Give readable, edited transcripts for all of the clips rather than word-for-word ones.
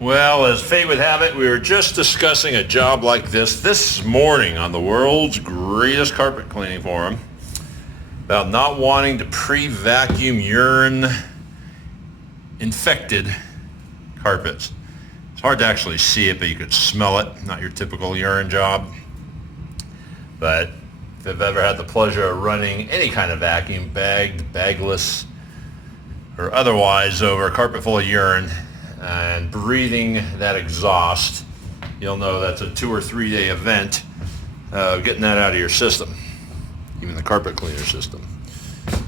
Well, as fate would have it, we were just discussing a job like this morning on the world's greatest carpet cleaning forum about not wanting to pre-vacuum urine-infected carpets. It's hard to actually see it, but you could smell it. Not your typical urine job. But if you've ever had the pleasure of running any kind of vacuum, bagged, bagless, or otherwise over a carpet full of urine, and breathing that exhaust, you'll know that's a 2 or 3 day event getting that out of your system, even the carpet cleaner system,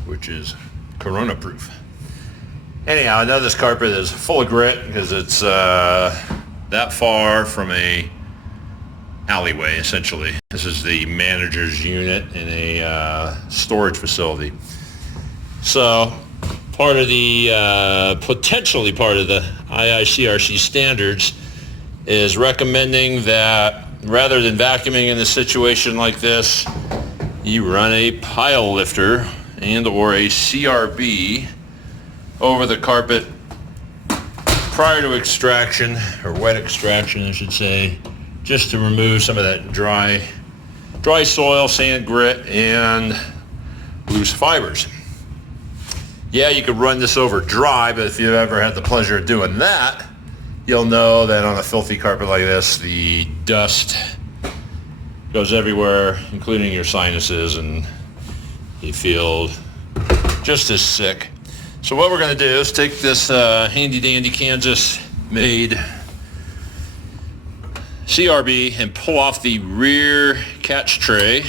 which is corona proof. Anyhow, I know this carpet is full of grit because it's that far from a alleyway, essentially. This is the manager's unit in a storage facility. So part of the, potentially part of the IICRC standards is recommending that rather than vacuuming in a situation like this, you run a pile lifter and or a CRB over the carpet prior to extraction, or wet extraction I should say, just to remove some of that dry soil, sand, grit, and loose fibers. Yeah, you could run this over dry, but if you've ever had the pleasure of doing that, you'll know that on a filthy carpet like this, the dust goes everywhere, including your sinuses, and you feel just as sick. So what we're going to do is take this handy-dandy Kansas-made CRB and pull off the rear catch tray,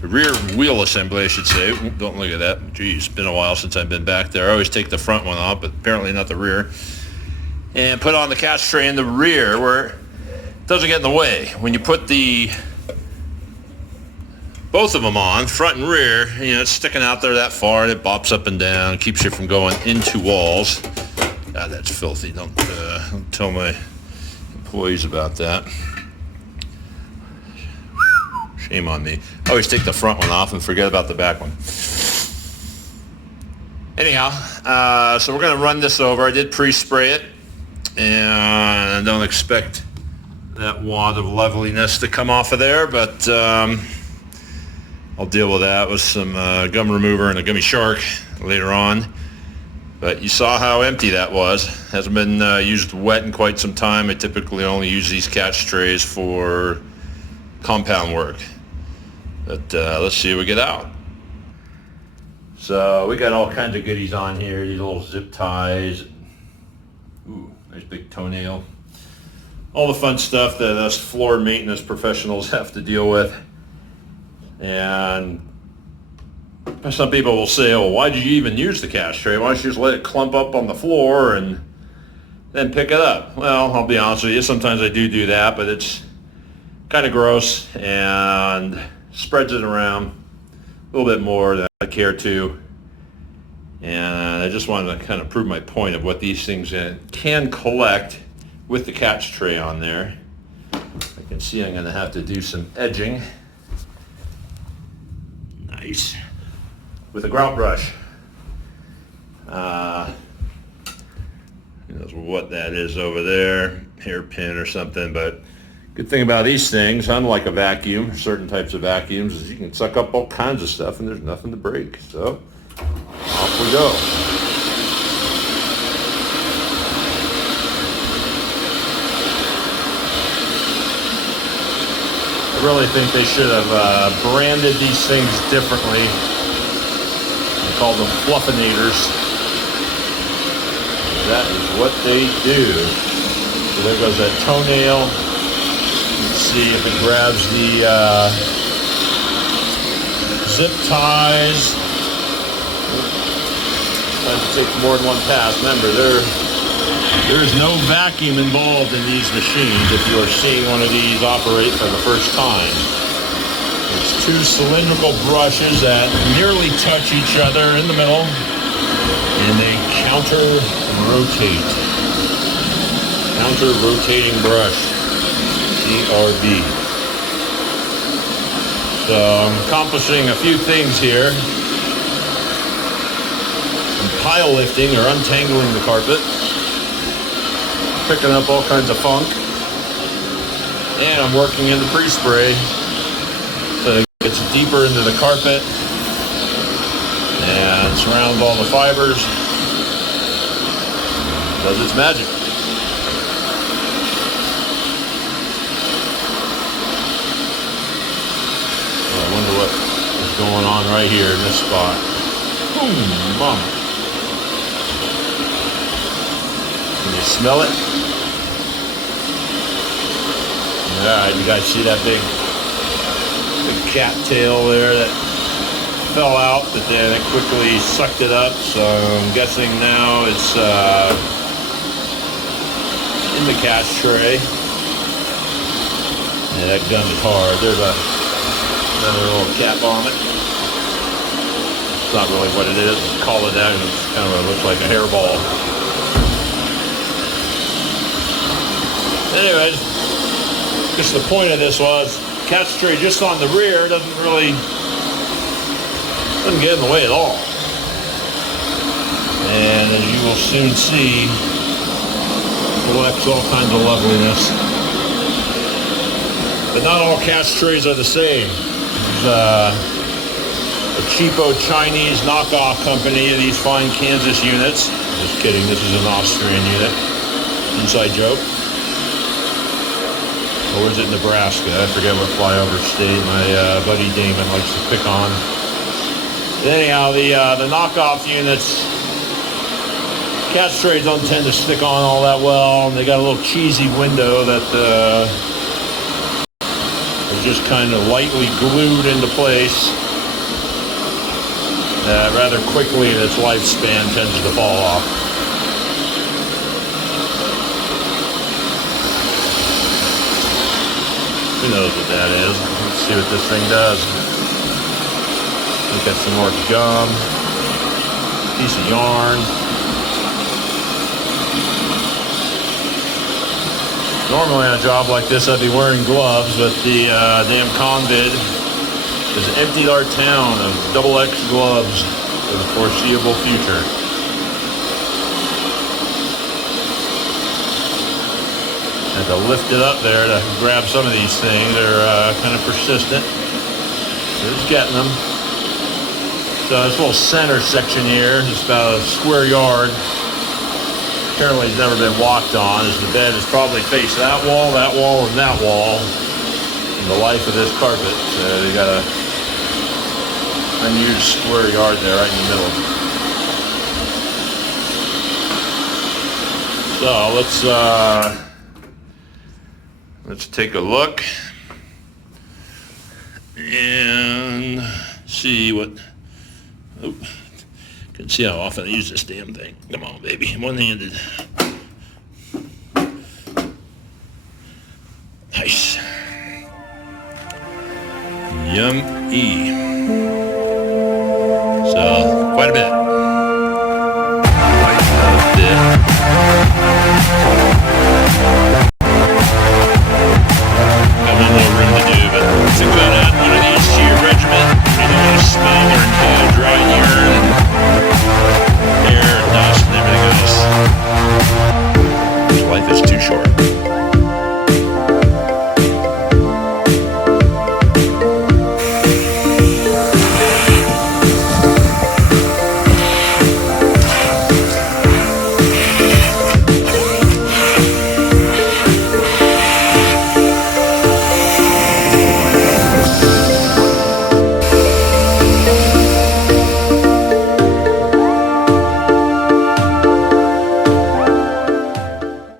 rear wheel assembly, I should say. Don't look at that. Geez, it's been a while since I've been back there. I always take the front one off, but apparently not the rear. And put on the catch tray in the rear where it doesn't get in the way. When you put both of them on, front and rear, it's sticking out there that far, and it bops up and down, keeps you from going into walls. God, that's filthy. Don't tell my employees about that. Shame on me. I always take the front one off and forget about the back one. Anyhow, so we're going to run this over. I did pre-spray it, and I don't expect that wad of loveliness to come off of there, but I'll deal with that with some gum remover and a gummy shark later on. But you saw how empty that was. Hasn't been used wet in quite some time. I typically only use these catch trays for compound work. But let's see what we get out. So we got all kinds of goodies on here. These little zip ties. Ooh, nice big toenail. All the fun stuff that us floor maintenance professionals have to deal with. And some people will say, oh, why did you even use the catch tray? Why don't you just let it clump up on the floor and then pick it up? Well, I'll be honest with you, sometimes I do that, but it's kind of gross and spreads it around a little bit more than I care to. And I just wanted to kind of prove my point of what these things can collect with the catch tray on there. I can see I'm going to have to do some edging. Nice. With a grout brush. Who knows what that is over there, hairpin or something, but good thing about these things, unlike a vacuum, certain types of vacuums, is you can suck up all kinds of stuff and there's nothing to break. So, off we go. I really think they should have branded these things differently. They call them fluffinators. That is what they do. So there goes that toenail. Let's see if it grabs the zip ties. Trying to take more than one pass. Remember, there is no vacuum involved in these machines if you are seeing one of these operate for the first time. It's two cylindrical brushes that nearly touch each other in the middle, and they counter-rotate. Counter-rotating brush, CRB. So I'm accomplishing a few things here. I'm pile lifting or untangling the carpet. picking up all kinds of funk. And I'm working in the pre-spray so it gets deeper into the carpet and surrounds all the fibers. Does its magic. I wonder what is going on right here in this spot. Boom, mama. Can you smell it? Alright, you guys see that big cat tail there that fell out, but then it quickly sucked it up, so I'm guessing now it's in the cast tray. Yeah, that gun is hard. There's another little cap on it. It's not really what it is. Call it that. It's kind of what it looks like, a hairball. Anyways, just the point of this was cast tray just on the rear doesn't get in the way at all. And as you will soon see, collects all kinds of loveliness. But not all cast trays are the same. There's a cheapo Chinese knockoff company of these fine Kansas units. Just kidding, this is an Austrian unit. Inside joke. Or is it Nebraska? I forget what flyover state my buddy Damon likes to pick on. But anyhow, the knockoff units, cast trays don't tend to stick on all that well, and they got a little cheesy window that is just kind of lightly glued into place. Rather quickly, its lifespan tends to fall off. Who knows what that is? Let's see what this thing does. Look at some more gum. Piece of yarn. Normally on a job like this I'd be wearing gloves, but the damn convid has emptied our town of XX gloves for the foreseeable future. Had to lift it up there to grab some of these things. They're kind of persistent. Just getting them. So this little center section here is about a square yard. Apparently it's never been walked on, as the bed is probably faced that wall, and that wall in the life of this carpet. So you got a unused square yard there right in the middle. So let's take a look and see what. Oh, can see how often I use this damn thing. Come on, baby, one-handed. Nice. Yum-y.